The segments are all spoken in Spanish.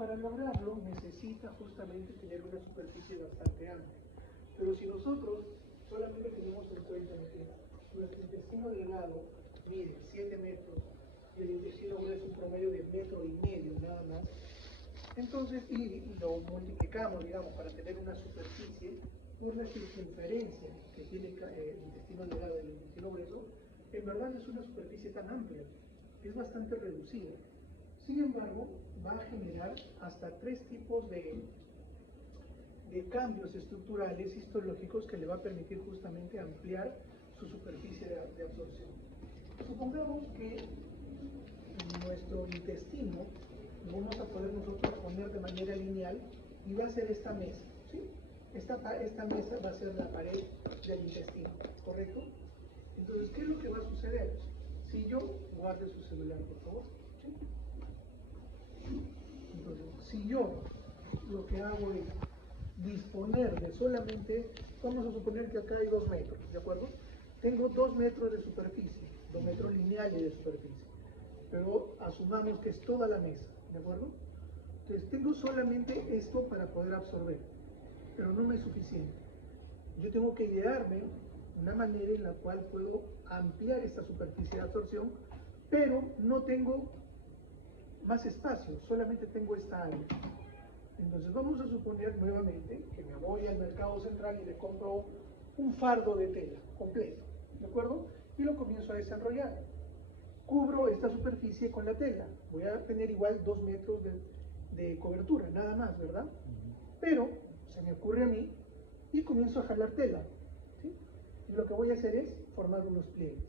para lograrlo necesita justamente tener una superficie bastante amplia. Pero si nosotros solamente tenemos en cuenta que nuestro intestino delgado mide 7 metros y el intestino grueso un promedio de 1,5 metros nada más, entonces, y lo multiplicamos, digamos, para tener una superficie por la circunferencia que tiene el intestino delgado y el intestino grueso, en verdad es una superficie tan amplia, es bastante reducida. Sin embargo, va a generar hasta 3 tipos de cambios estructurales histológicos que le va a permitir justamente ampliar su superficie de absorción. Supongamos que nuestro intestino lo vamos a poder nosotros poner de manera lineal y va a ser esta mesa, ¿sí? Esta mesa va a ser la pared del intestino, ¿correcto? Entonces, ¿qué es lo que va a suceder? Si yo guarde su celular, por favor, ¿sí? Entonces, si yo lo que hago es disponer de solamente, vamos a suponer que acá hay 2 metros, ¿de acuerdo? Tengo 2 metros de superficie, 2 metros lineales de superficie, pero asumamos que es toda la mesa, ¿de acuerdo? Entonces tengo solamente esto para poder absorber, pero no me es suficiente. Yo tengo que idearme una manera en la cual puedo ampliar esta superficie de absorción, pero no tengo más espacio, solamente tengo esta área. Entonces vamos a suponer nuevamente que me voy al mercado central y le compro un fardo de tela completo, ¿de acuerdo? Y lo comienzo a desenrollar. Cubro esta superficie con la tela, voy a tener igual 2 metros de cobertura, nada más, ¿verdad? Pero se me ocurre a mí y comienzo a jalar tela, ¿sí? Y lo que voy a hacer es formar unos pliegues.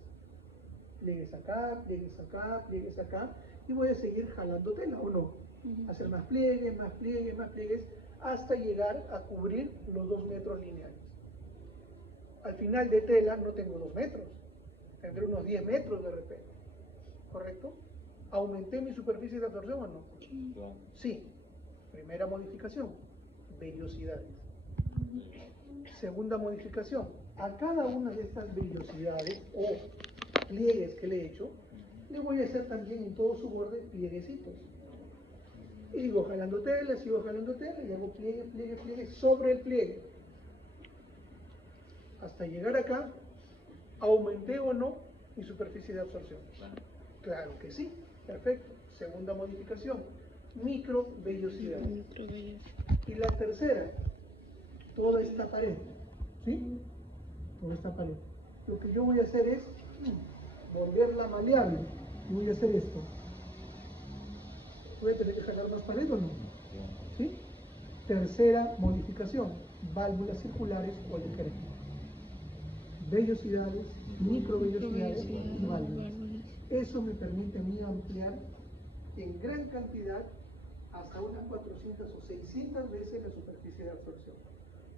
Pliegues acá, pliegues acá, pliegues acá, y voy a seguir jalando tela, ¿o no? Hacer más pliegues, más pliegues, más pliegues, hasta llegar a cubrir los 2 metros lineales. Al final de tela no tengo 2 metros, tendré unos 10 metros de repente, ¿correcto? ¿Aumenté mi superficie de absorción o no? Sí. Primera modificación, vellosidades. Segunda modificación, a cada una de estas vellosidades o pliegues que le he hecho, le voy a hacer también en todo su borde plieguecitos. Y sigo jalando tela y hago pliegue, pliegue, pliegue sobre el pliegue. Hasta llegar acá, ¿aumenté o no mi superficie de absorción? Claro que sí, perfecto. Segunda modificación, microvellosidad. Y la tercera, toda esta pared, ¿sí? Toda esta pared. Lo que yo voy a hacer es volverla maleable. Y voy a hacer esto. ¿Voy a tener que jalar más pared o no? ¿Sí? Tercera modificación, válvulas circulares o ligeras. Vellosidades, microvellosidades y válvulas. Eso me permite a mí ampliar en gran cantidad hasta unas 400 o 600 veces la superficie de absorción.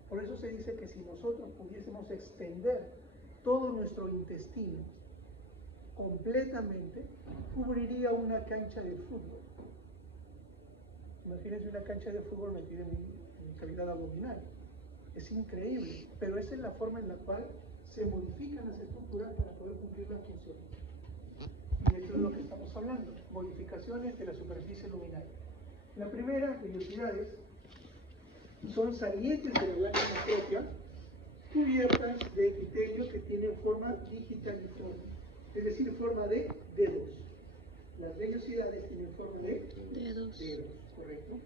Por eso se dice que si nosotros pudiésemos extender todo nuestro intestino completamente, cubriría una cancha de fútbol. Imagínense una cancha de fútbol metida en mi cavidad abdominal. Es increíble, pero esa es la forma en la cual se modifican las estructuras para poder cumplir las funciones. Y esto es lo que estamos hablando, modificaciones de la superficie luminaria. La primera, vellosidades, son salientes de la glándula propia, cubiertas de epitelio que tiene forma digitaliforme, es decir, forma de dedos. Las vellosidades tienen forma de dedos, ¿correcto?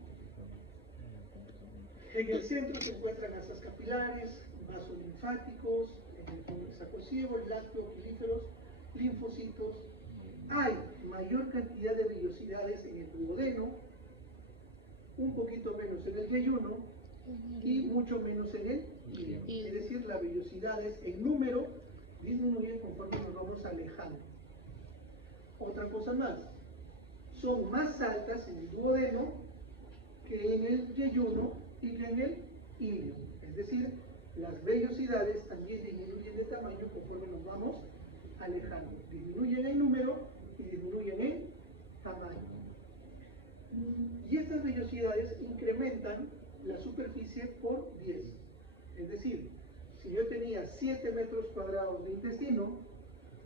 En el centro se encuentran asas capilares, vasos linfáticos, en el fondo sacociego, lácteo, pilíferos, linfocitos. Hay mayor cantidad de vellosidades en el duodeno, un poquito menos en el yeyuno y mucho menos en el ilio. Es decir, las vellosidades en número disminuyen conforme nos vamos alejando. Otra cosa más, son más altas en el duodeno que en el yeyuno y que en el ilio. Es decir, las vellosidades también disminuyen de tamaño conforme nos vamos alejando. Disminuyen en número y disminuyen en tamaño. Y estas vellosidades incrementan la superficie por 10. Es decir, si yo tenía 7 metros cuadrados de intestino,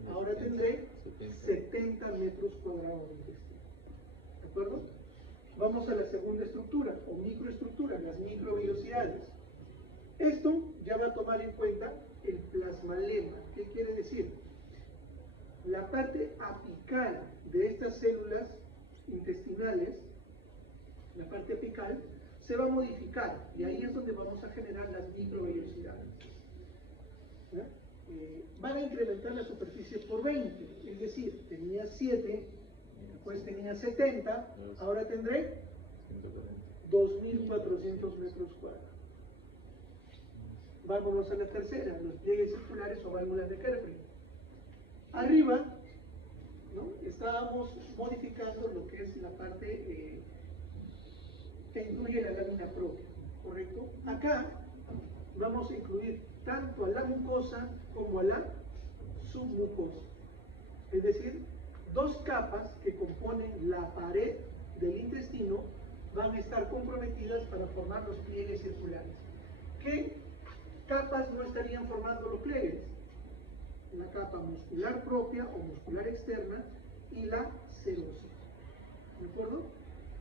ahora tendré 70 metros cuadrados de intestino. ¿De acuerdo? Vamos a la segunda estructura, o microestructura, las microvellosidades. Esto ya va a tomar en cuenta el plasmalema. ¿Qué quiere decir? La parte apical de estas células intestinales, la parte apical, se va a modificar, y ahí es donde vamos a generar las microvellosidades. Van a incrementar la superficie por 20, es decir, tenía 7, después tenía 70, ahora tendré 2.400 metros cuadrados. Vámonos a la tercera, los pliegues circulares o válvulas de Kerpen. Arriba, ¿no?, estábamos modificando lo que es la parte que incluye la lámina propia, ¿correcto? Acá vamos a incluir tanto a la mucosa como a la submucosa, es decir, dos capas que componen la pared del intestino van a estar comprometidas para formar los pliegues circulares. ¿Qué capas no estarían formando los pliegues? La capa muscular propia o muscular externa y la serosa. ¿De acuerdo?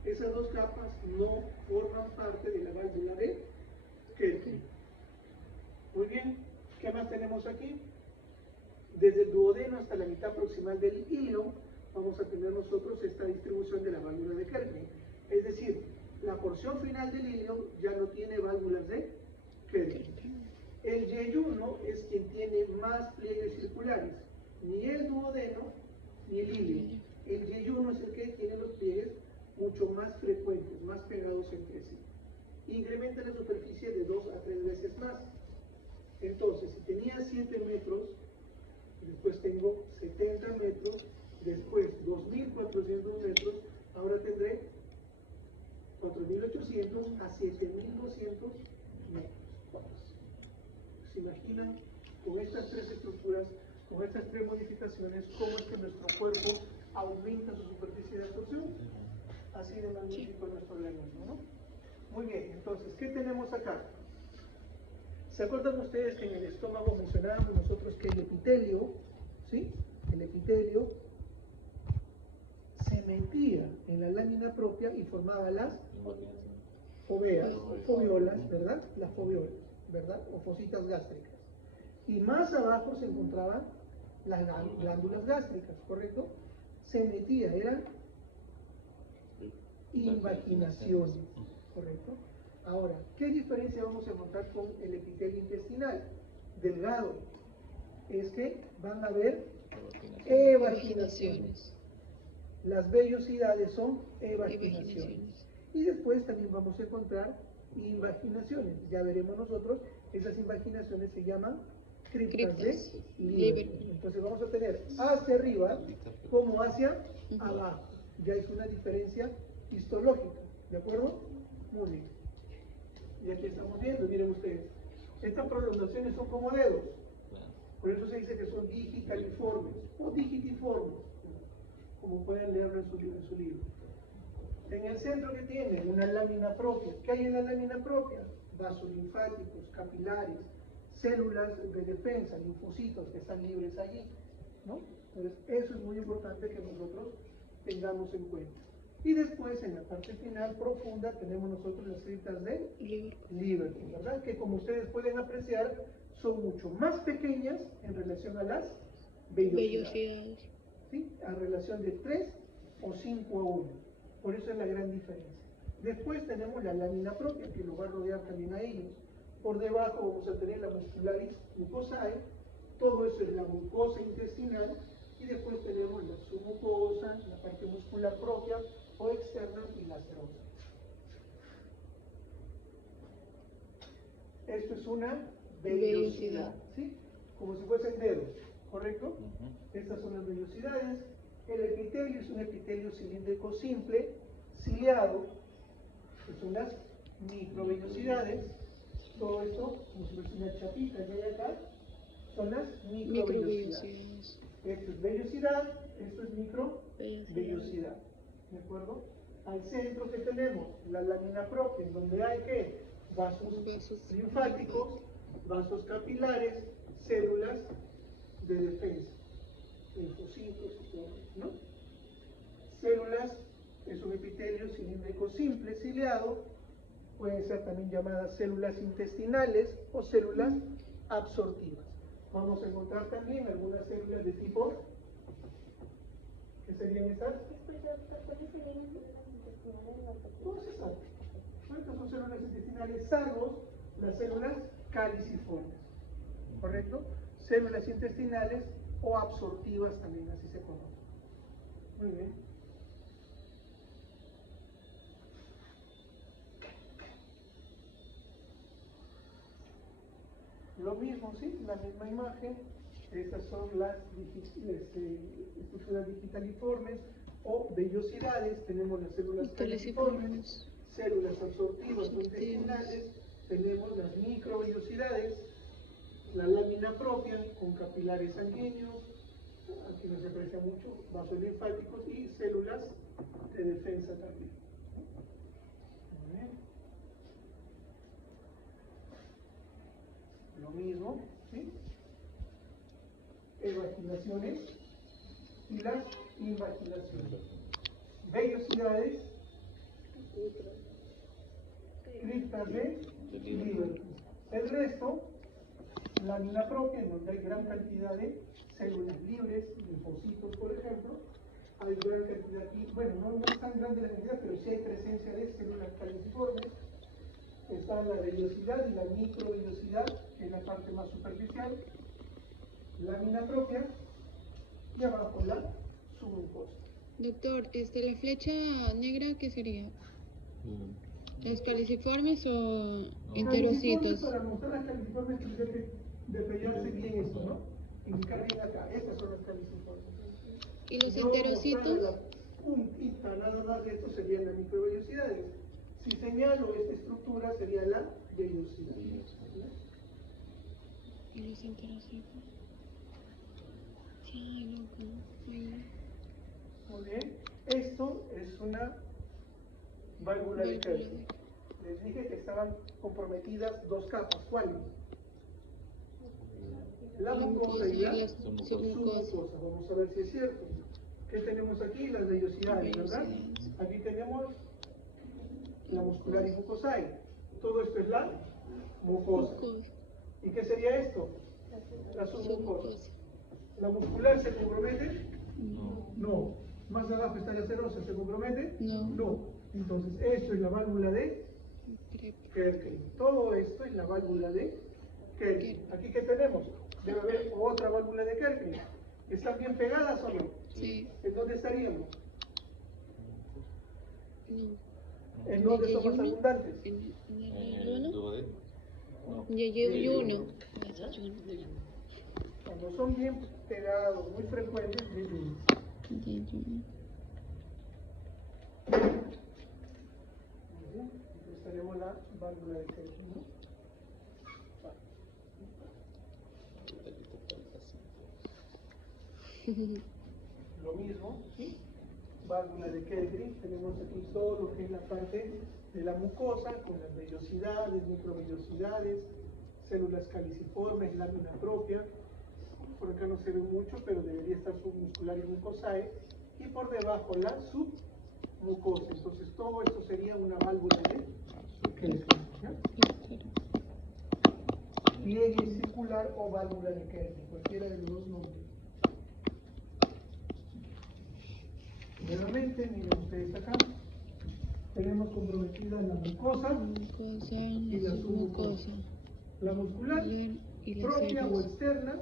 Esas dos capas no forman parte de la válvula de Kerpen. Muy bien, ¿qué más tenemos aquí? Desde el duodeno hasta la mitad proximal del hilo vamos a tener nosotros esta distribución de la válvula de Kerpen. Es decir, la porción final del hilo ya no tiene válvulas de Kerpen. El yeyuno es quien tiene más pliegues circulares, ni el duodeno ni el hilo. El yeyuno es el que tiene los pliegues mucho más frecuentes, más pegados entre sí. Incrementa la superficie de 2 a 3 veces más. Entonces, si tenía 7 metros, después tengo 70 metros, después 2.400 metros, ahora tendré 4.800 a 7.200 metros. ¿Se imaginan con estas tres estructuras, con estas tres modificaciones, cómo es que nuestro cuerpo aumenta su superficie de absorción? Así de magnífico nuestro organismo, ¿no? Muy bien, entonces, ¿qué tenemos acá? ¿Se acuerdan ustedes que en el estómago mencionábamos nosotros que el epitelio, ¿sí?, el epitelio se metía en la lámina propia y formaba las foveas, o foviolas, ¿verdad? Las foviolas, ¿verdad? O fositas gástricas. Y más abajo se encontraban las glándulas gástricas, ¿correcto? Se metía, eran invaginaciones, ¿correcto? Ahora, ¿qué diferencia vamos a encontrar con el epitelio intestinal? Delgado. Es que van a haber evaginaciones. Las vellosidades son evaginaciones. Y después también vamos a encontrar invaginaciones. Ya veremos nosotros, esas invaginaciones se llaman criptas de Lieberkühn. Entonces vamos a tener hacia arriba como hacia abajo. Ya es una diferencia histológica, ¿de acuerdo? Muy bien. Y aquí estamos viendo, miren ustedes, estas prolongaciones son como dedos, por eso se dice que son digitaliformes o digitiformes, como pueden leerlo en su libro. En el centro, que tiene una lámina propia. ¿Qué hay en la lámina propia? Vasos linfáticos, capilares, células de defensa, linfocitos que están libres allí, ¿no? Entonces, eso es muy importante que nosotros tengamos en cuenta. Y después, en la parte final profunda, tenemos nosotros las criptas de Lieberkühn, ¿verdad? Que, como ustedes pueden apreciar, son mucho más pequeñas en relación a las vellosidades. ¿Sí? A relación de 3 o 5 a 1. Por eso es la gran diferencia. Después tenemos la lámina propia, que lo va a rodear también a ellos. Por debajo vamos a tener la muscularis mucosae, todo eso es la mucosa intestinal, y después tenemos la submucosa, la parte muscular propia o externa y la serosa. Esto es una vellosidad, ¿sí? Como si fuesen dedos, ¿correcto? Estas son las vellosidades. El epitelio es un epitelio cilíndrico simple, ciliado, que son las microvellosidades. Todo esto, como si fuese una chapita que hay acá, son las microvellosidades. Esto es vellosidad, esto es microvellosidad, ¿de acuerdo? Al centro, que tenemos la lámina propia, en donde hay que vasos linfáticos, vasos capilares, células de defensa, linfocitos y todo, ¿no? Células es un epitelio cilíndrico simple, ciliado, pueden ser también llamadas células intestinales o células absortivas. Vamos a encontrar también algunas células de tipo, ¿qué serían estas? Todas esas. Estas son células intestinales, salvo las células caliciformes, ¿correcto? Células intestinales o absortivas también, así se conoce. Muy bien. Lo mismo, ¿sí? La misma imagen. Estas son las estructuras digitaliformes o vellosidades. Tenemos las células caliciformes, células absortivas o intestinales. Tenemos las microvellosidades, la lámina propia con capilares sanguíneos, aquí no se aprecia mucho, vasos linfáticos y células de defensa también. Muy bien. Lo mismo, ¿sí? Evaginaciones y las invaginaciones. Vellosidades, criptas de Lieberkühn. El resto, lámina propia, en donde hay gran cantidad de células libres, linfocitos, por ejemplo. Hay gran cantidad aquí, bueno, no es tan grande la cantidad, pero sí hay presencia de células caliciformes. Está la vellosidad y la microvellosidad, que es la parte más superficial, lámina propia, y abajo la submucosa. Doctor, la flecha negra, ¿qué sería? ¿Las caliciformes o enterocitos? Para mostrar las caliciformes tendría que detallarse bien esto, ¿no? Indicar bien acá, estas son las caliciformes. ¿Y los enterocitos? La puntita nada más de esto serían las microvellosidades. Si señalo esta estructura sería la vellosidad. ¿Y los enterocitos? Ya, loco. Muy bien. Esto es una válvula de Kerr. Les dije que estaban comprometidas dos capas. ¿Cuáles? La mucosa y la submucosa. Vamos a ver si es cierto. ¿Qué tenemos aquí? Las vellosidades, ¿verdad? Aquí tenemos la muscular y mucosae. Todo esto es la mucosa. ¿Y qué sería esto? La submucosa. ¿La muscular se compromete? No. Más abajo está la serosa, ¿se compromete? No. Entonces, esto es la válvula de Kerr. Todo esto es la válvula de Kerr. ¿Aquí qué tenemos? Debe haber otra válvula de Kerr. ¿Están bien pegadas o no? Sí. ¿En dónde estaríamos? ¿En ¿En dónde son más abundantes? ¿En el yeyuno? Cuando son bien pegados, muy frecuentes, yeyuno. Entonces tenemos la válvula de Kerr, ¿no? Lo mismo, ¿sí? Válvula de Kerr, tenemos aquí todo lo que es la parte de la mucosa, con las vellosidades, microvellosidades, células caliciformes, lámina propia. Por acá no se ve mucho, pero debería estar submuscular y mucosae. Y por debajo la submucosa. Entonces todo esto sería una válvula de Kerr. Pliegue circular o válvula de Kerr, cualquiera de los dos nombres. Nuevamente, miren ustedes acá, tenemos comprometidas la mucosa y la submucosa. La muscular, propia o externa,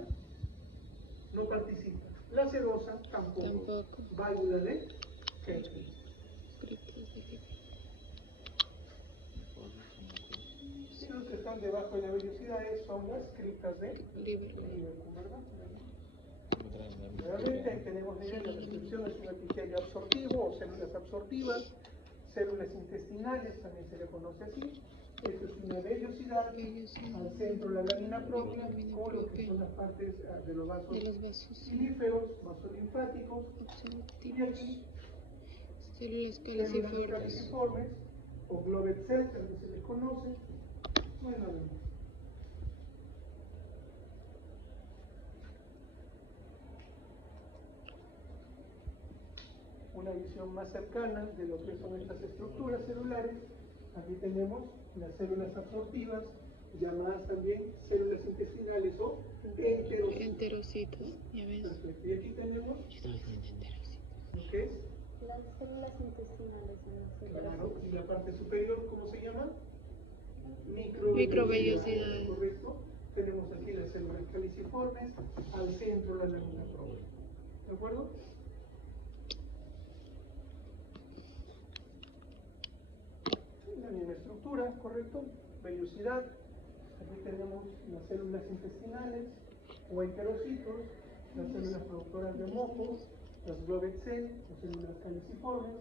no participa. La serosa tampoco. Válvula de Kerr. Y los que están debajo de las vellosidades son las criptas de Lieberkühn, ¿verdad? Nuevamente ahí tenemos la descripción, es un epitelio absortivo o células absortivas, células intestinales, también se le conoce así. Esto es una vellosidad, al centro la lámina propia, o lo que son las partes de los vasos cilíferos, vasos linfáticos, y aquí células caliciformes, o Glovet cells, también se les conoce. Nuevamente. Una una visión más cercana de lo que son estas estructuras celulares. Aquí tenemos las células absortivas, llamadas también células intestinales o enterocitos. Enterocitos, ya ves. Perfecto. Y aquí tenemos lo que es, Las células intestinales en la claro, y la parte superior, ¿cómo se llama? Microvellosidades. Correcto. Tenemos aquí las células caliciformes, al centro la lámina propia. ¿De acuerdo? La misma estructura, correcto. Vellosidad. Aquí tenemos las células intestinales o enterocitos, las células productoras de moco, las Glovet cell, las células caliciformes.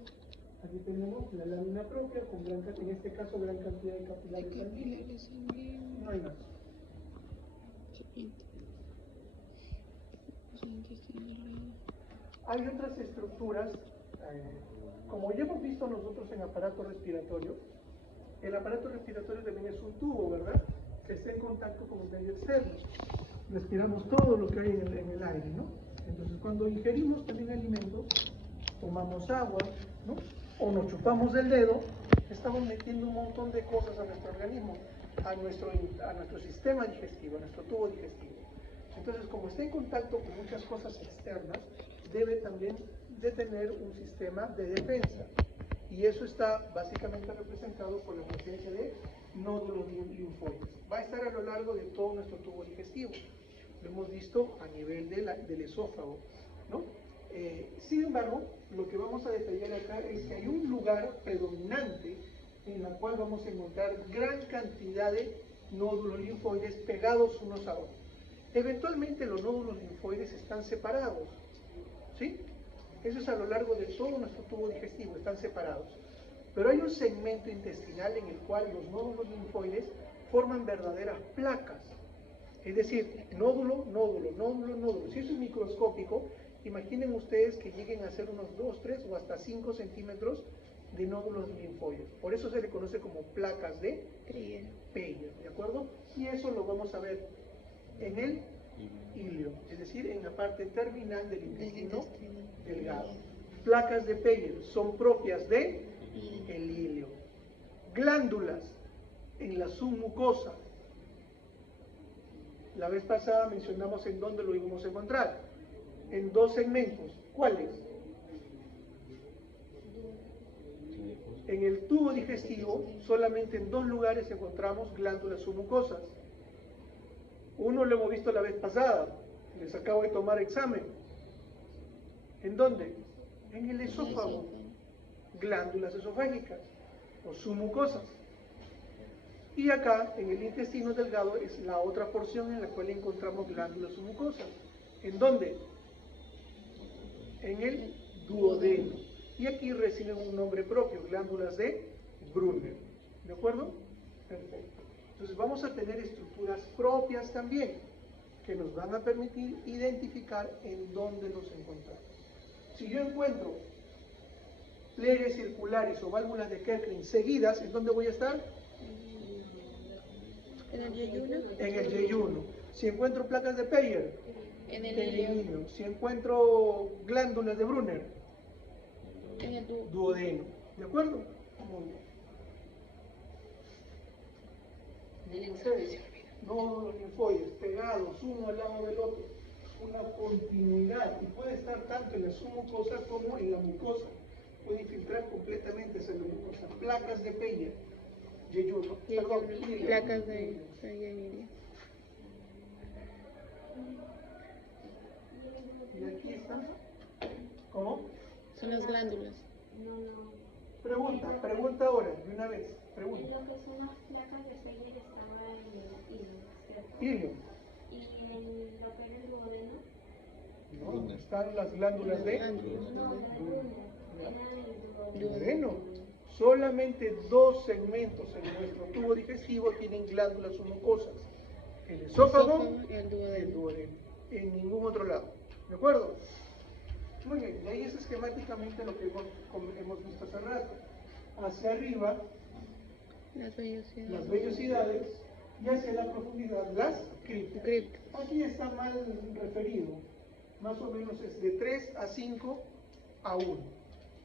Aquí tenemos la lámina propia con en este caso gran cantidad de capilares sanguíneos. Capilares sanguíneos. No hay más. Se pinta. Su intestino delgado. Hay otras estructuras, como ya hemos visto nosotros en aparato respiratorio, el aparato respiratorio también es un tubo, ¿verdad? Que está en contacto con el medio externo. Respiramos todo lo que hay en el aire, ¿no? Entonces, cuando ingerimos también alimentos, tomamos agua, ¿no? O nos chupamos el dedo, estamos metiendo un montón de cosas a nuestro organismo, a nuestro sistema digestivo, a nuestro tubo digestivo. Entonces, como está en contacto con muchas cosas externas, debe también de tener un sistema de defensa. Y eso está básicamente representado por la presencia de nódulos linfoides. Va a estar a lo largo de todo nuestro tubo digestivo. Lo hemos visto a nivel del esófago, ¿no? Sin embargo, lo que vamos a detallar acá es que hay un lugar predominante en el cual vamos a encontrar gran cantidad de nódulos linfoides pegados unos a otros. Eventualmente los nódulos linfoides están separados, ¿sí? Eso es a lo largo de todo nuestro tubo digestivo, están separados. Pero hay un segmento intestinal en el cual los nódulos linfoides forman verdaderas placas. Es decir, nódulo, nódulo, nódulo, nódulo. Si eso es microscópico, imaginen ustedes que lleguen a ser unos 2, 3 o hasta 5 centímetros de nódulos linfoides. Por eso se le conoce como placas de Peyer, ¿de acuerdo? Y eso lo vamos a ver en el ilio, es decir, en la parte terminal del intestino delgado. Placas de Peyer son propias de el ilio. Glándulas en la submucosa. La vez pasada mencionamos en dónde lo íbamos a encontrar. En dos segmentos. ¿Cuáles? En el tubo digestivo, solamente en dos lugares encontramos glándulas submucosas. Uno lo hemos visto la vez pasada, les acabo de tomar examen. ¿En dónde? En el esófago. Glándulas esofágicas o submucosas. Y acá, en el intestino delgado, es la otra porción en la cual encontramos glándulas submucosas. ¿En dónde? En el duodeno. Y aquí reciben un nombre propio, glándulas de Brunner. ¿De acuerdo? Perfecto. Entonces vamos a tener estructuras propias también, que nos van a permitir identificar en dónde los encontramos. Si yo encuentro pliegues circulares o válvulas de Kerkring seguidas, ¿en dónde voy a estar? ¿En el yeyuno? En el yeyuno. Si encuentro placas de Peyer, En en el el ilio. ilio. Si encuentro glándulas de Brunner, En el duodeno. ¿De acuerdo? Muy bien. Nódulos linfoides pegados uno al lado del otro, una continuidad, y puede estar tanto en la submucosa como en la mucosa, puede infiltrar completamente esa mucosa. Placas de Peyer, yeyuno, perdón, ilio. placas de ilio. Y aquí están. ¿Cómo? Son las glándulas. Pregunta ahora, de una vez, pregunta. Lo que son las placas de Peyer está ahora en el ilio, ¿cierto? Ilio. Y en lo que era el duodeno, No, están las glándulas de Glándulas. no, era el duodeno. duodeno. Solamente dos segmentos en nuestro tubo digestivo tienen glándulas submucosas. El esófago y el y el duodeno. duodeno. En ningún otro lado. ¿De acuerdo? Muy bien, y ahí es esquemáticamente lo que hemos visto hace rato. Hacia arriba, Las vellosidades. las vellosidades, y hacia la profundidad, las criptas. Criptas. Aquí está mal referido. Más o menos es de 3 a 5 a 1.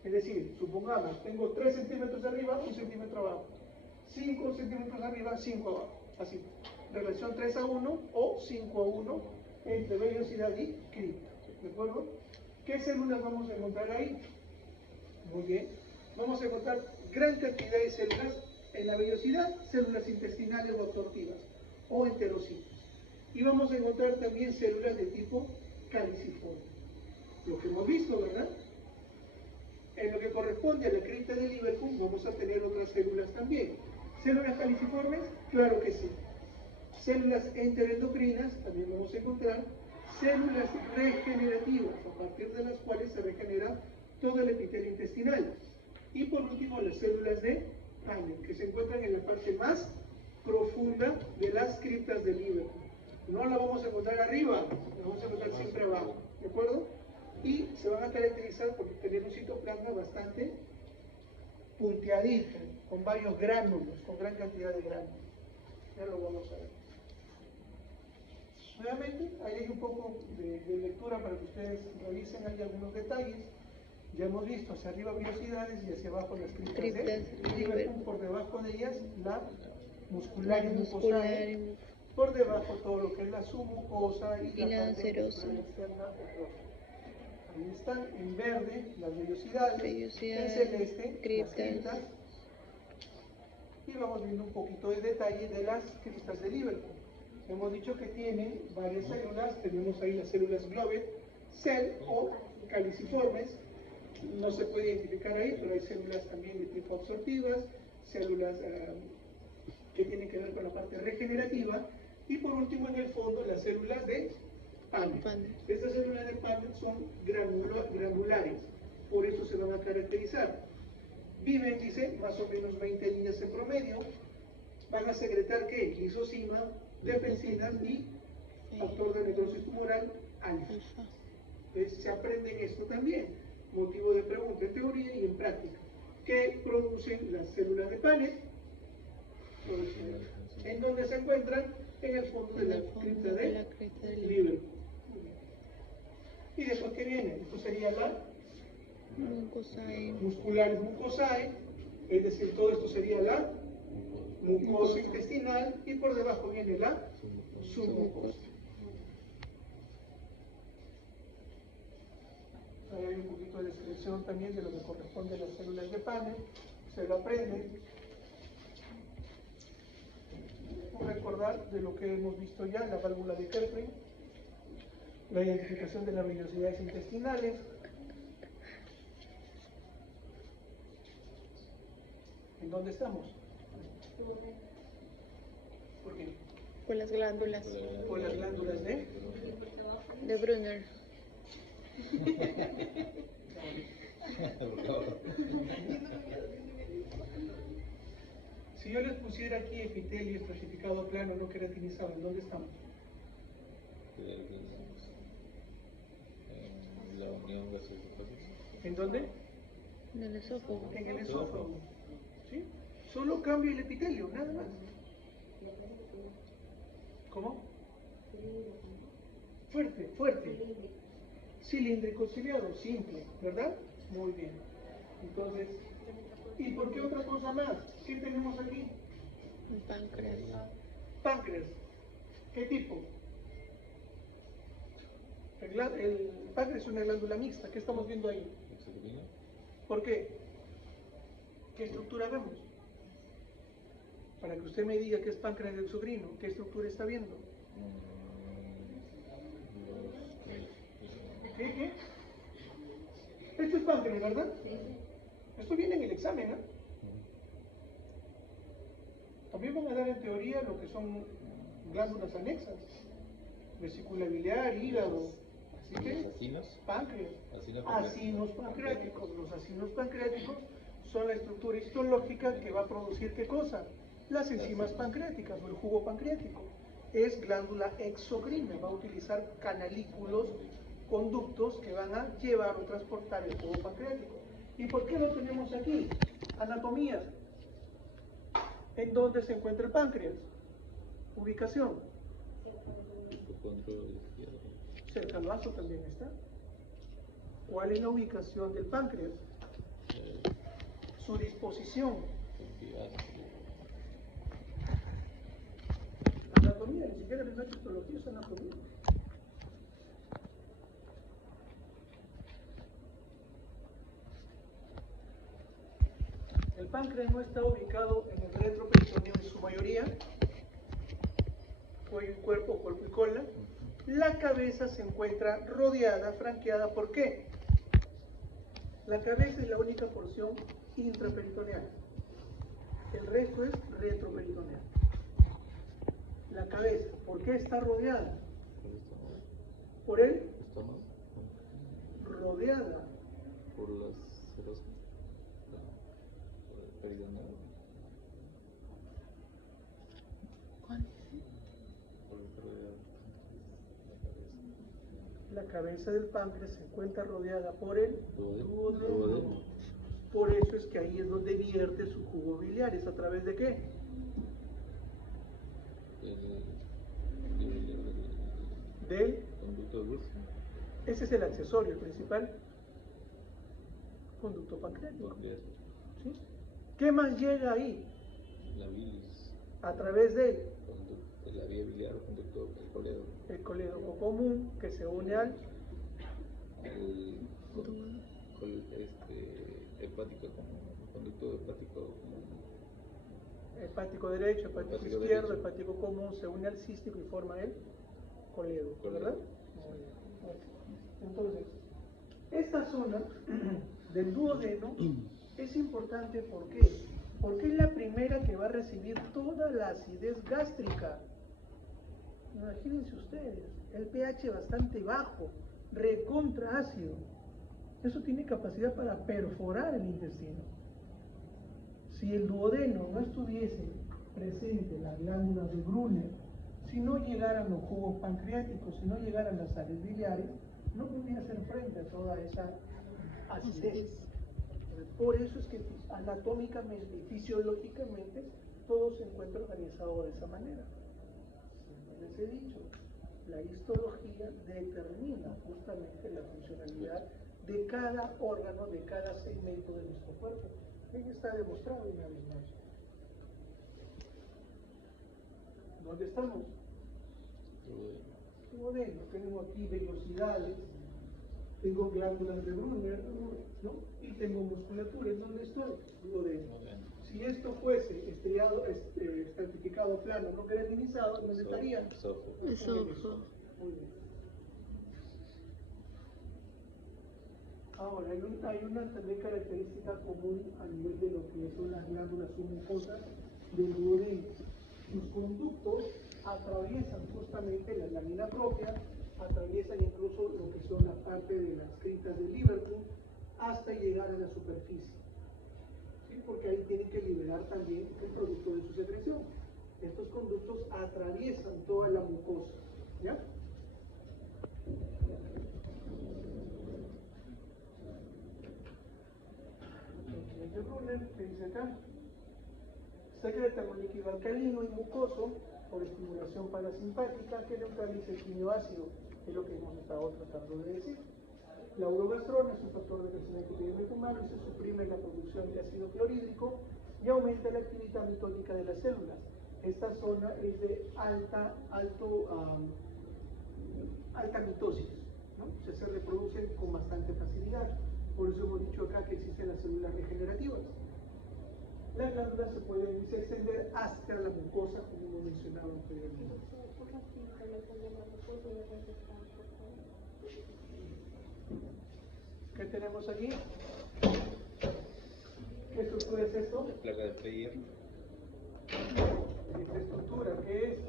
Es decir, supongamos, tengo 3 centímetros arriba, 1 centímetro abajo. 5 centímetros arriba, 5 abajo. Así. Relación 3 a 1 o 5 a 1 entre vellosidad y cripta. ¿De acuerdo? ¿Qué células vamos a encontrar ahí? Muy bien. Vamos a encontrar gran cantidad de células en la vellosidad, células intestinales o absortivas o enterocitos. Y vamos a encontrar también células de tipo caliciforme. Lo que hemos visto, ¿verdad? En lo que corresponde a la cripta de Liverpool vamos a tener otras células también. ¿Células caliciformes? Claro que sí. Células enteroendocrinas también vamos a encontrar. Células regenerativas, a partir de las cuales se regenera todo el epitelio intestinal. Y por último, las células de Paneth, que se encuentran en la parte más profunda de las criptas de Liverpool. No la vamos a encontrar arriba, la vamos a encontrar siempre abajo, ¿de acuerdo? Y se van a caracterizar por tener un citoplasma bastante punteadito, con varios gránulos, con gran cantidad de gránulos. Ya lo vamos a ver. Nuevamente, ahí hay un poco de lectura para que ustedes revisen, hay algunos detalles. Ya hemos visto hacia arriba vellosidades y hacia abajo las criptas de Liverpool, por debajo de ellas la muscular y mucosae, por debajo todo lo que es la submucosa y la parte serosa externa del rostro. Ahí están en verde las vellosidades, en celeste las criptas, y vamos viendo un poquito de detalle de las criptas de Liverpool. Hemos dicho que tienen varias células, tenemos ahí las células Glovet Cell o caliciformes, no se puede identificar ahí, pero hay células también de tipo absortivas, células que tienen que ver con la parte regenerativa, y por último en el fondo las células de Paneth. Estas células de Paneth son granulares, por eso se van a caracterizar. Viven, dice, más o menos 20 días en promedio, van a secretar ¿qué? Lisozima, defensinas y factor de necrosis tumoral alfa. Entonces se aprende en esto también, motivo de pregunta en teoría y en práctica. ¿Qué producen las células de Paneth? ¿En dónde se encuentran? En el fondo de la cripta de Liverpool. Y después, ¿qué viene? Esto sería la musculares mucosae, es decir, todo esto sería la mucosa intestinal, y por debajo viene la submucosa. Ahí hay un poquito de descripción también de lo que corresponde a las células de Paneth, se lo aprenden. Recordar de lo que hemos visto ya, la válvula de Kerpring, la identificación de las vellosidades intestinales, ¿en dónde estamos? ¿Por qué? Por las glándulas. Por las glándulas de Brunner. Si yo les pusiera aquí epitelio estratificado plano no queratinizado, ¿en dónde estamos? En la unión gasoesofágica. ¿En dónde? En el esófago. En el esófago. ¿Sí? Solo cambia el epitelio, nada más. ¿Cómo? Fuerte, fuerte. Cilíndrico ciliado, simple, ¿verdad? Muy bien. Entonces, ¿y por qué otra cosa más? ¿Qué tenemos aquí? Un páncreas. Páncreas. ¿Qué tipo? El páncreas es una glándula mixta. ¿Qué estamos viendo ahí? ¿Por qué? ¿Qué estructura vemos? Para que usted me diga qué es páncreas exocrino, ¿qué estructura está viendo? ¿Qué? Esto es páncreas, ¿verdad? Esto viene en el examen, ¿eh? También van a dar en teoría lo que son glándulas anexas, vesícula biliar, hígado, así que páncreas, acinos pancreáticos. Los acinos pancreáticos son la estructura histológica que va a producir ¿qué cosa? Las enzimas pancreáticas o el jugo pancreático. Es glándula exocrina, va a utilizar canalículos, conductos que van a llevar o transportar el jugo pancreático. ¿Y por qué lo tenemos aquí? Anatomía. ¿En dónde se encuentra el páncreas? Ubicación. Cerca al vaso también está. ¿Cuál es la ubicación del páncreas? Su disposición. Anatomía, ni siquiera es histología, es anatomía. El páncreas no está ubicado en el retroperitoneo en su mayoría, cuello y cuerpo, cuerpo y cola. La cabeza se encuentra rodeada, franqueada, ¿por qué? La cabeza es la única porción intraperitoneal. El resto es retroperitoneal. La cabeza, ¿por qué está rodeada? Por él, rodeada. Por las ceros peritoneo. ¿Cuál? Por el rodeado. La cabeza del páncreas se encuentra rodeada por el duodeno. Duodeno. Por eso es que ahí es donde vierte su jugo biliar. ¿Es a través de qué? Del Conducto dulce. Ese es el accesorio, el principal conducto pancreático. ¿Sí? ¿Qué más llega ahí? La bilis. A través de La vía biliar o conducto del coledo. el colédoco común que se une al Hepático, conducto hepático. hepático derecho, hepático Hepático izquierdo, derecho. hepático común, se une al cístico y forma el colédoco, ¿verdad? Muy bien. Entonces, esta zona del duodeno es importante, ¿por qué? Porque es la primera que va a recibir toda la acidez gástrica. Imagínense ustedes, el pH bastante bajo, recontra ácido. Eso tiene capacidad para perforar el intestino. Si el duodeno no estuviese presente en las glándulas de Brunner, si no llegaran los jugos pancreáticos, si no llegaran las sales biliares, no podría hacer frente a toda esa acidez. Por eso es que anatómicamente y fisiológicamente todo se encuentra organizado de esa manera. Siempre les he dicho, la histología determina justamente la funcionalidad de cada órgano, de cada segmento de nuestro cuerpo. Ello está demostrado una vez más. ¿Dónde estamos? Duodeno. Tengo aquí vellosidades, tengo glándulas de Brunner, ¿no? Y tengo musculatura. ¿En dónde estoy? Duodeno. Si esto fuese estriado, estratificado plano, no creatinizado, ¿dónde estaría? Esófago. Muy bien. Ahora, hay una también característica común a nivel de lo que son las glándulas submucosas del duodeno. Sus conductos atraviesan justamente la lámina propia, atraviesan incluso lo que son la parte de las criptas de Liverpool hasta llegar a la superficie. ¿Sí? Porque ahí tienen que liberar también el producto de su secreción. Estos conductos atraviesan toda la mucosa. ¿Ya? De Brunner, ¿qué dice acá? Secreta un líquido alcalino y mucoso por estimulación parasimpática que neutraliza el quimioácido, es lo que hemos estado tratando de decir. La urogastrona es un factor de crecimiento epidémico humano y se suprime la producción de ácido clorhídrico y aumenta la actividad mitótica de las células. Esta zona es de alta mitosis, ¿no? O sea, se reproducen con bastante facilidad. Por eso hemos dicho acá que existen las células regenerativas. Las glándulas se pueden extender hasta la mucosa, como hemos mencionado anteriormente. ¿Qué tenemos aquí? ¿Qué estructura es esto? La placa de Freyer. Esta estructura, ¿qué es?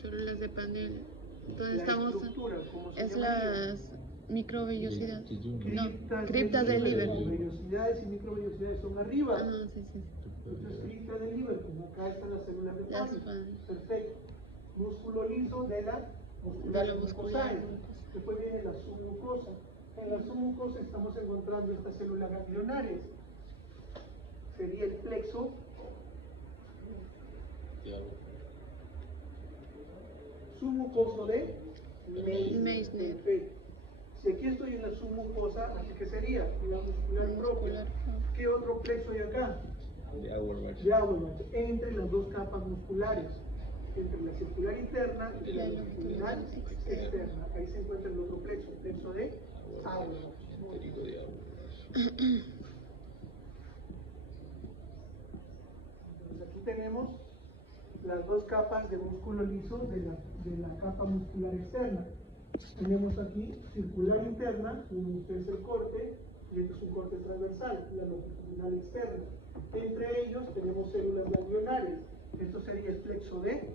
Células de panel. Entonces La estamos. estructura, ¿cómo se Es llamaría? las microvellosidades. No, Criptas criptas de Liverpool. Vellosidades y microvellosidades son arriba. Ah, sí, sí. Entonces, cripta de Liverpool, acá están las células de Las Fanny. Fanny. Perfecto. Músculo liso de la De la muscular. mucosae. Después viene la submucosa. En la submucosa estamos encontrando estas células ganglionares. Sería el plexo submucoso de Meissner. Perfecto. Si aquí estoy en la submucosa, ¿aquí qué sería? La muscular propia. ¿Qué otro plexo hay acá? De Auerbach. De Auerbach, entre las dos capas musculares, entre la circular interna y la longitudinal externa. Ahí se encuentra el otro plexo, el plexo de Auerbach. Enterico de Auerbach. Entonces aquí tenemos las dos capas de músculo liso de la capa muscular externa. Tenemos aquí circular interna, este es el corte, y este es un corte transversal, la longitudinal externa. Entre ellos tenemos células ganglionares. Esto sería el plexo de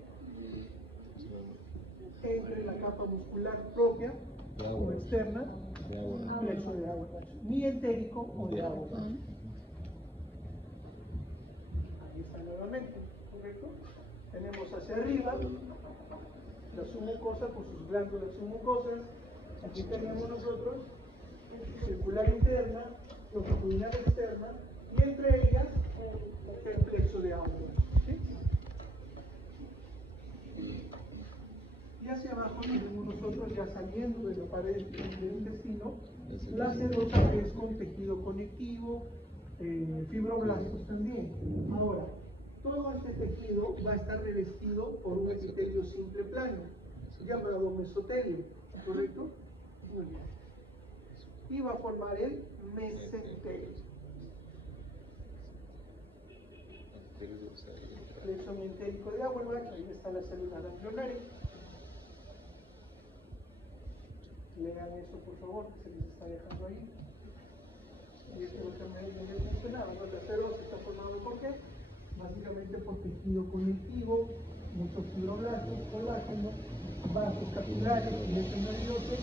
entre la capa muscular propia o externa, plexo de Auerbach, ni entérico o de Auerbach. Ahí está nuevamente, ¿correcto? Tenemos hacia arriba la submucosa con sus glándulas submucosas. Aquí tenemos nosotros circular interna, longitudinal externa, y entre ellas el plexo de Auerbach. ¿Sí? Y hacia abajo tenemos nosotros, ya saliendo de la pared del intestino, la serosa, que es con tejido conectivo, fibroblastos también. Ahora, todo este tejido va a estar revestido por un epitelio simple plano, llamado mesotelio, ¿correcto? Muy bien. Y va a formar el mesenterio. Plexo mientérico de Auerbach, ahí está la célula ganglionaria. Lean esto, por favor, que se les está dejando ahí. Y esto lo que me mencionaba, ¿no? La serosa está formado ¿por qué? Básicamente por tejido conectivo, muchos fibroblastos, colágeno, vasos capilares, filetes nerviosos,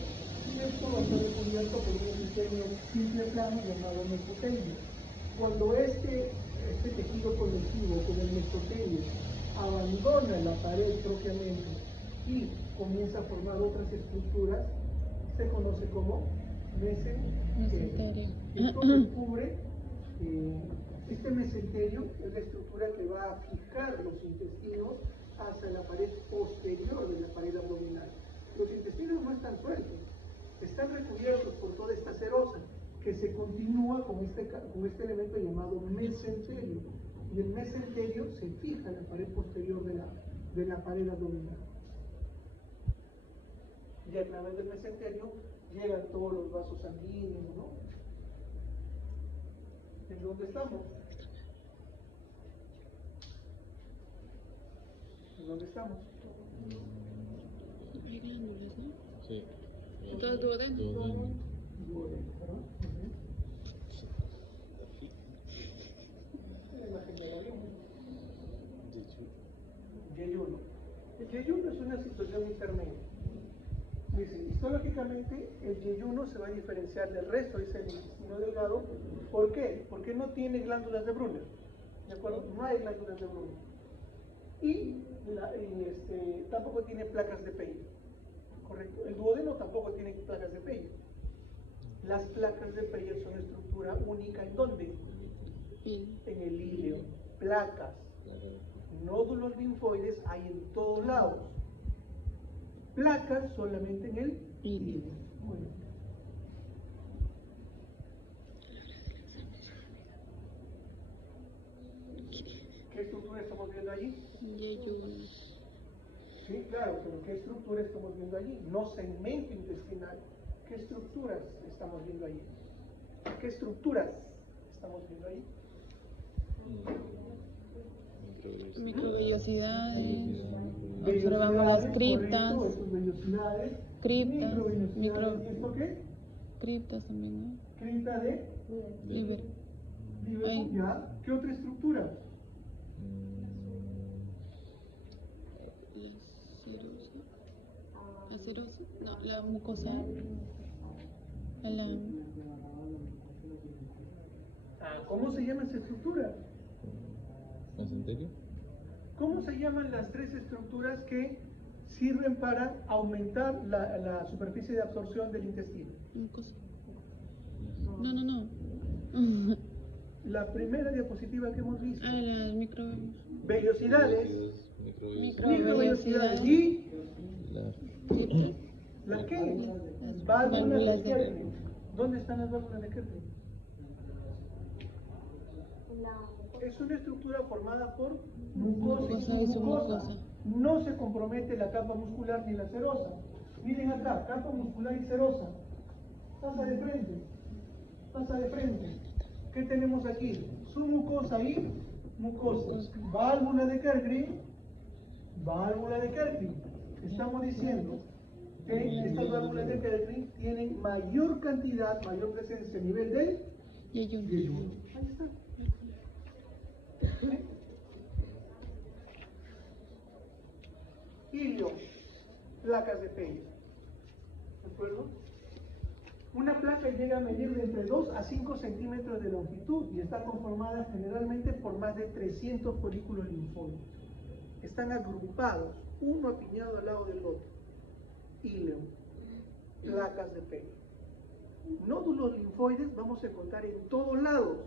y esto va a ser recubierto por un epitelio simple plano llamado mesotelio. Cuando este tejido conectivo con el mesotelio abandona la pared propiamente y comienza a formar otras estructuras, se conoce como mesenterio. Esto descubre este mesenterio es la estructura que va a fijar los intestinos hacia la pared posterior de la pared abdominal. Los intestinos no están sueltos, están recubiertos por toda esta serosa que se continúa con este elemento llamado mesenterio. Y el mesenterio se fija en la pared posterior de la pared abdominal. Y a través del mesenterio llegan todos los vasos sanguíneos, ¿no? ¿En dónde estamos? ¿En dónde estamos? Hay glándulas, ¿no? Sí. Entonces, duodeno. Duodeno, ¿verdad? La imagen ya la vimos. Yeyuno. El yeyuno es una situación intermedia. Dice, histológicamente el yeyuno se va a diferenciar del resto, dice el intestino delgado. ¿Por qué? Porque no tiene glándulas de Brunner. ¿De acuerdo? No hay glándulas de Brunner. Y tampoco tiene placas de Peyer. ¿Correcto? El duodeno tampoco tiene placas de Peyer. Las placas de Peyer son estructura única. ¿En dónde? En el ilio. Placas. Nódulos linfoides hay en todos lados. Placas solamente en el ilio. Bueno. ¿Qué estructura estamos viendo allí? Yeyuno. Sí, claro, pero ¿qué estructura estamos viendo allí? No segmento intestinal. ¿Qué estructuras estamos viendo allí? ¿Qué estructuras estamos viendo allí? Microvellosidades. Observamos las criptas. Vellosidades. Criptas. Microvellosidades. ¿Esto qué? Criptas también, ¿no? Cripta de Liber. Liber, ¿ya? ¿Qué otra estructura? La serosa. No, la mucosa. ¿Cómo se llama esa estructura? ¿Mesenterio? ¿Cómo se llaman las tres estructuras que sirven para aumentar la superficie de absorción del intestino? Mucosa. No. La primera diapositiva que hemos visto. Las Vellosidades, microvellosidades. y Criptas. ¿La qué? Las Válvulas de válvulas de Kerley. ¿Dónde están las válvulas de Kerley? Es una estructura formada por mucosa y Mucosa y submucosa. submucosa. No se compromete la capa muscular ni la serosa. Miren acá, capa muscular y serosa. Pasa de frente. Pasa de frente. ¿Qué tenemos aquí? Submucosa y mucosa. Válvula de Kerley. Válvula de Kerley. Estamos diciendo que estas válvulas de Kerley tienen mayor cantidad, mayor presencia a nivel del Yeyun. yeyuno. Ahí está. ¿Sí? Ilio, placas de Peyer. ¿De acuerdo? Una placa llega a medir de entre 2 a 5 centímetros de longitud y está conformada generalmente por más de 300 folículos linfoides. Están agrupados, uno apiñado al lado del otro. Ilio, placas de Peyer. Nódulos linfoides vamos a encontrar en todos lados,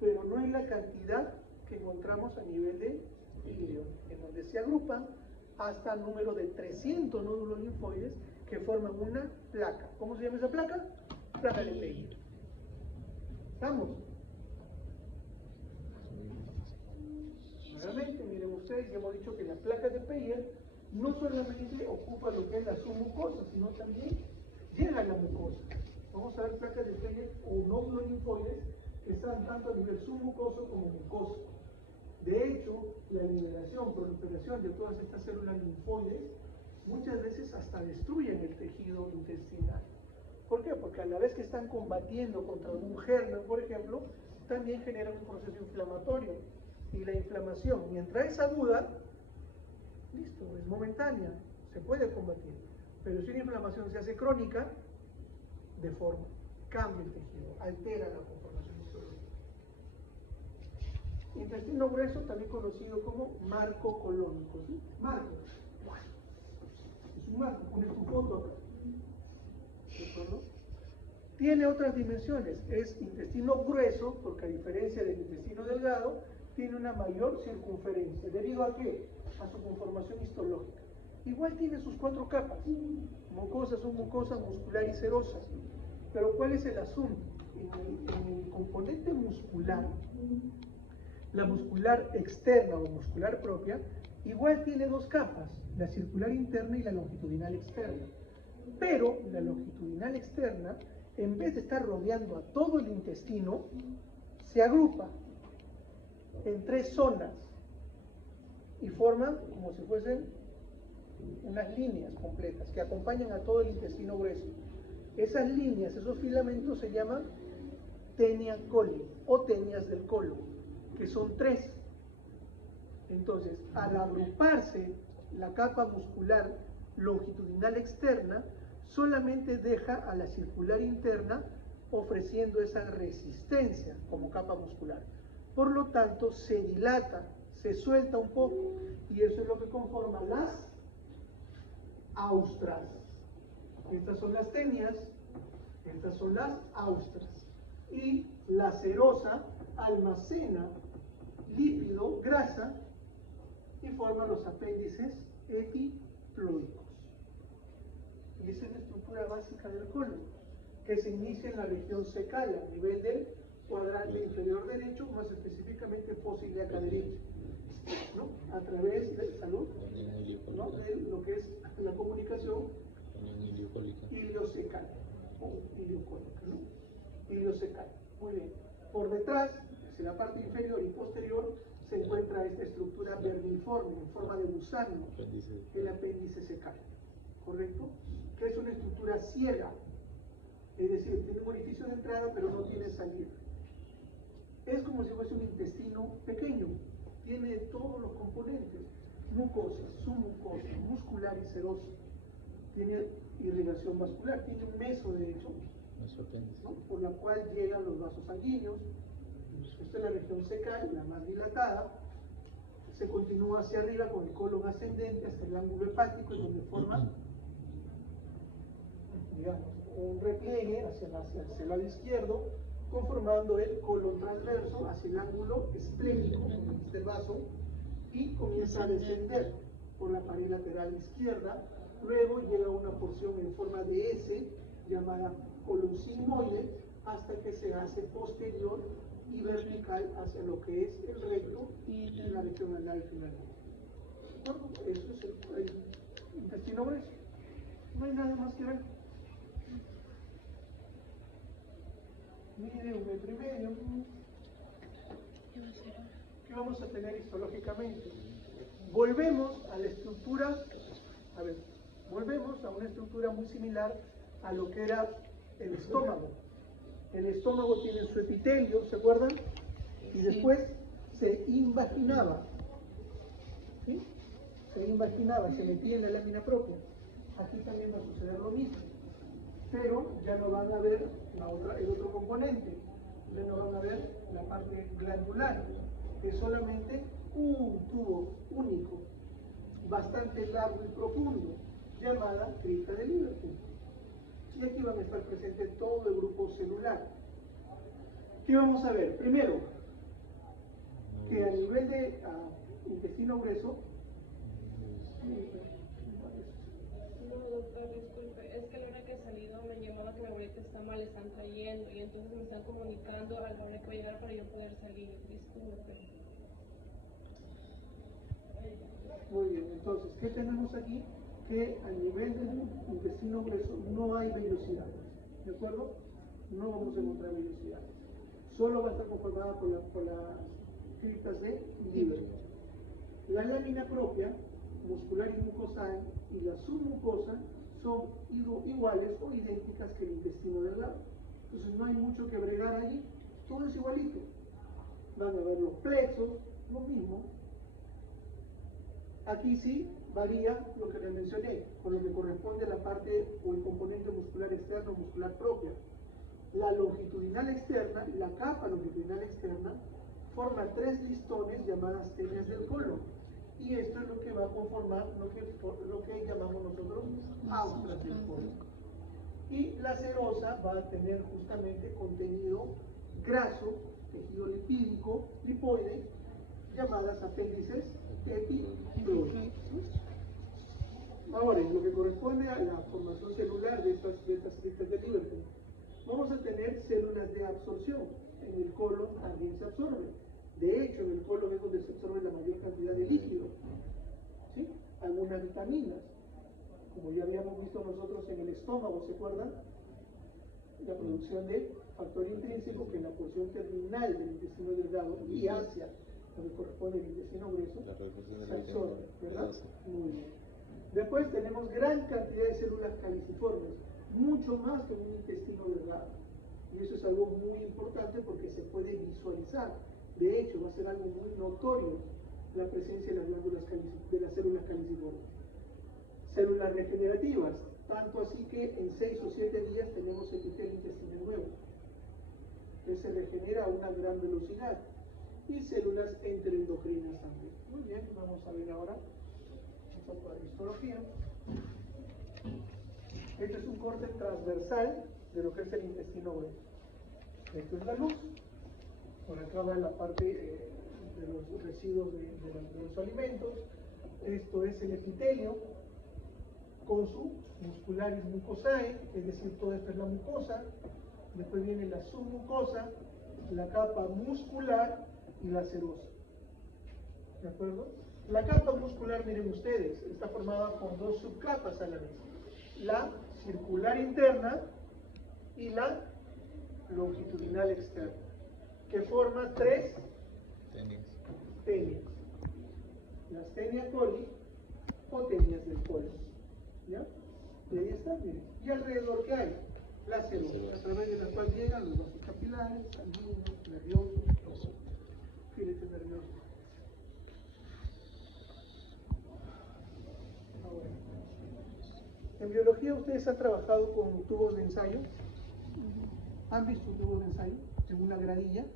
pero no en la cantidad que encontramos a nivel de ilio, en donde se agrupan hasta el número de 300 nódulos linfoides que forman una placa. ¿Cómo se llama esa placa? Placa de Peyer. ¿Estamos? Nuevamente, miren ustedes, ya hemos dicho que la placa de Peyer no solamente ocupa lo que es la submucosa, sino también llega a la mucosa. Vamos a ver placas de Peyer o nódulos linfoides que están tanto a nivel submucoso como mucoso. De hecho, la liberación, proliferación de todas estas células linfoides muchas veces hasta destruyen el tejido intestinal. ¿Por qué? Porque a la vez que están combatiendo contra un germen, por ejemplo, también generan un proceso inflamatorio. Y la inflamación, mientras es aguda, listo, es momentánea, se puede combatir. Pero si una inflamación se hace crónica, deforma, cambia el tejido, altera la conformación histológica. Intestino grueso, también conocido como marco colónico. ¿Sí? Marco. Es un marco, pones tu foto acá. ¿De acuerdo? Tiene otras dimensiones. Es intestino grueso, porque a diferencia del intestino delgado, tiene una mayor circunferencia. ¿Debido a qué? A su conformación histológica. Igual tiene sus 4 capas. Mucosa, submucosa, muscular y serosa. Pero ¿cuál es el asunto? En el componente muscular, la muscular externa o muscular propia, igual tiene 2 capas, la circular interna y la longitudinal externa. Pero la longitudinal externa, en vez de estar rodeando a todo el intestino, se agrupa en 3 zonas y forman como si fuesen unas líneas completas que acompañan a todo el intestino grueso. Esas líneas, esos filamentos se llaman tenia coli o tenias del colon, que son 3. Entonces, al agruparse la capa muscular longitudinal externa, solamente deja a la circular interna ofreciendo esa resistencia como capa muscular. Por lo tanto, se dilata, se suelta un poco, y eso es lo que conforma las austras. Estas son las tenias, estas son las austras. Y la serosa almacena lípido, grasa, y forma los apéndices epiploicos. Y esa es la estructura básica del colon, que se inicia en la región cecal, a nivel del cuadrante inferior derecho, más específicamente fosa ilíaca derecha, ¿no? A través de salud, ¿no? De lo que es la comunicación iliocecal o iliocólica, ¿no? Iliocecal. Muy bien. Por detrás, hacia la parte inferior y posterior, se encuentra esta estructura vermiforme en forma de gusano, el apéndice cecal, ¿correcto? Que es una estructura ciega, es decir, tiene un orificio de entrada pero no tiene salida. Es como si fuese un intestino pequeño, tiene todos los componentes, mucosa, submucosa, muscular y serosa, tiene irrigación vascular, tiene un meso de hecho, ¿no? Por la cual llegan los vasos sanguíneos. Esta es la región cecal, la más dilatada, se continúa hacia arriba con el colon ascendente hasta el ángulo hepático, y donde forma, digamos, un repliegue hacia el lado izquierdo, conformando el colon transverso hacia el ángulo esplénico del vaso, y comienza a descender por la pared lateral izquierda luego llega una porción en forma de S llamada colon sigmoide hasta que se hace posterior y vertical hacia lo que es el recto y la región anal finalmente. Bueno, eso es el intestino grueso. No hay nada más que ver. Mide 1,5 metros. ¿Qué vamos a tener histológicamente? Volvemos a la estructura, volvemos a una estructura muy similar a lo que era el estómago. El estómago tiene su epitelio, ¿se acuerdan? Y después se invaginaba. ¿Sí? Se invaginaba, se metía en la lámina propia. Aquí también va a suceder lo mismo. Pero ya no van a ver el otro componente. Ya no van a ver la parte glandular, que es solamente un tubo único, bastante largo y profundo, llamada cripta de Liverpool. Y aquí van a estar presentes todo el grupo celular. ¿Qué vamos a ver? Primero, que a nivel de intestino grueso, no, doctor, disculpe, es que a la hora que he salido me llamaba que mi abuelita está mal, están trayendo y entonces me están comunicando a la hora que voy a llegar para yo poder salir. Disculpe. muy bien, entonces, ¿qué tenemos aquí? Que a nivel del intestino grueso no hay vellosidades, ¿de acuerdo? No vamos a encontrar vellosidades. Solo va a estar conformada por las criptas de Liverpool. La lámina propia, muscular y mucosa y la submucosa son iguales o idénticas que el intestino delgado. Entonces no hay mucho que bregar allí, todo es igualito. Van a ver los plexos, lo mismo. Aquí sí varía lo que les mencioné, con lo que corresponde a la parte o el componente muscular externo o muscular propia. La longitudinal externa, la capa longitudinal externa, forma 3 listones llamadas tenias del colon. Y esto es lo que va a conformar lo que llamamos nosotros austras del colon. Y la serosa va a tener justamente contenido graso, tejido lipídico, lipoide, llamadas apéndices epiploicos. Ahora, en lo que corresponde a la formación celular de estas criptas de Liverpool, vamos a tener células de absorción. En el colon también se absorbe. De hecho, en el colon es donde se absorbe la mayor cantidad de líquido. ¿Sí? Algunas vitaminas, como ya habíamos visto nosotros en el estómago, ¿se acuerdan? La producción de factor intrínseco, que en la porción terminal del intestino delgado y hacia donde corresponde el intestino grueso, se absorbe, ¿verdad? Muy bien. Después tenemos gran cantidad de células caliciformes, mucho más que en un intestino delgado. Y eso es algo muy importante porque se puede visualizar. De hecho, va a ser algo muy notorio la presencia de las células caliciformes. Células regenerativas, tanto así que en 6 o 7 días tenemos epitelio intestinal nuevo, que se regenera a una gran velocidad. Y células enteroendocrinas también. Muy bien, vamos a ver ahora un poco de histología. Este es un corte transversal de lo que es el intestino grueso. Esto es la luz. Por acá va la parte de los residuos de los alimentos. Esto es el epitelio con su muscularis mucosae, es decir, todo esto es la mucosa. Después viene la submucosa, la capa muscular y la serosa. ¿De acuerdo? La capa muscular, miren ustedes, está formada por 2 subcapas a la vez. La circular interna y la longitudinal externa, que forma 3 tenias. Las tenia coli o tenias del colon. ¿Ya? Y ahí está, miren. Y alrededor, ¿qué hay? La serosa, a través de la cual llegan los vasos capilares, sanguíneos, nerviosos, filetes nerviosos. Ahora, en biología ustedes han trabajado con tubos de ensayo. ¿Han visto un tubo de ensayo en una gradilla?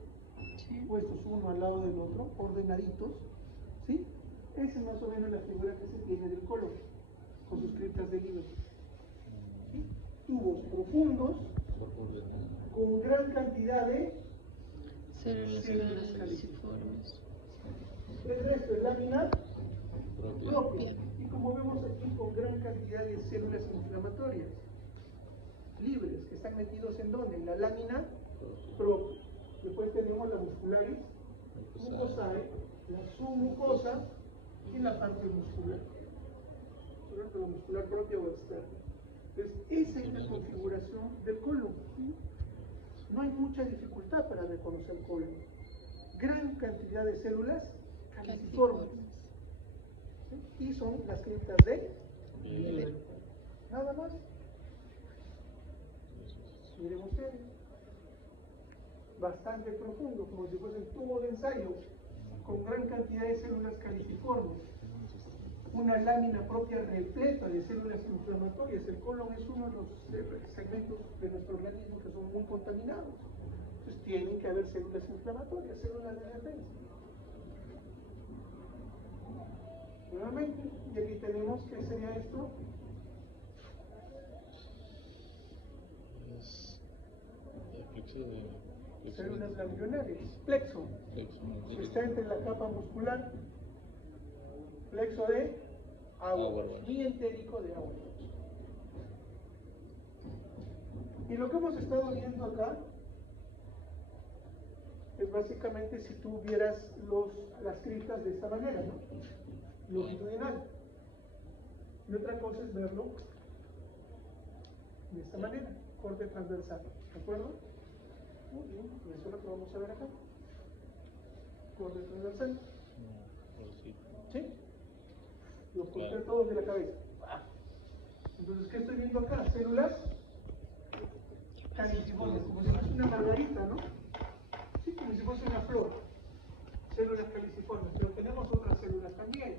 Sí. Puestos uno al lado del otro, ordenaditos. ¿Sí? Esa es más o menos la figura que se tiene del colon, con sus criptas de Liverpool. ¿Sí? Tubos profundos, con gran cantidad de Células caliciformes. el resto es lámina propia. ¿Y y como vemos aquí con gran cantidad de células inflamatorias libres que están metidos en donde, en la lámina propia. Después tenemos la muscularis mucosae, la submucosa y la parte muscular, la muscular propia o externa. Entonces, esa es la configuración del colon. No hay mucha dificultad para reconocer el colon. Gran cantidad de células caliciformes. ¿Sí? Y son las criptas de Weber. Nada más. Miren ustedes. Bastante profundo, como si fuese un tubo de ensayo, con gran cantidad de células caliciformes. Una lámina propia repleta de células inflamatorias. El colon es uno de los segmentos de nuestro organismo que son muy contaminados. Entonces tienen que haber células inflamatorias, células de defensa. Nuevamente, y aquí tenemos, ¿qué sería esto? Células ganglionares, plexo. Está entre la capa muscular, plexo de Auerbach y entérico de Auerbach. Y lo que hemos estado viendo acá es básicamente si tú vieras las criptas de esta manera, ¿no? Longitudinal. Y otra cosa es verlo de esta manera, corte transversal, ¿de acuerdo? Muy bien, y eso es lo que vamos a ver acá. Corte transversal. ¿Sí? Los corté todos de la cabeza. Entonces, ¿qué estoy viendo acá? Células caliciformes, como si fuese una margarita, ¿no? Sí, como si fuese una flor. Células caliciformes, pero tenemos otras células también.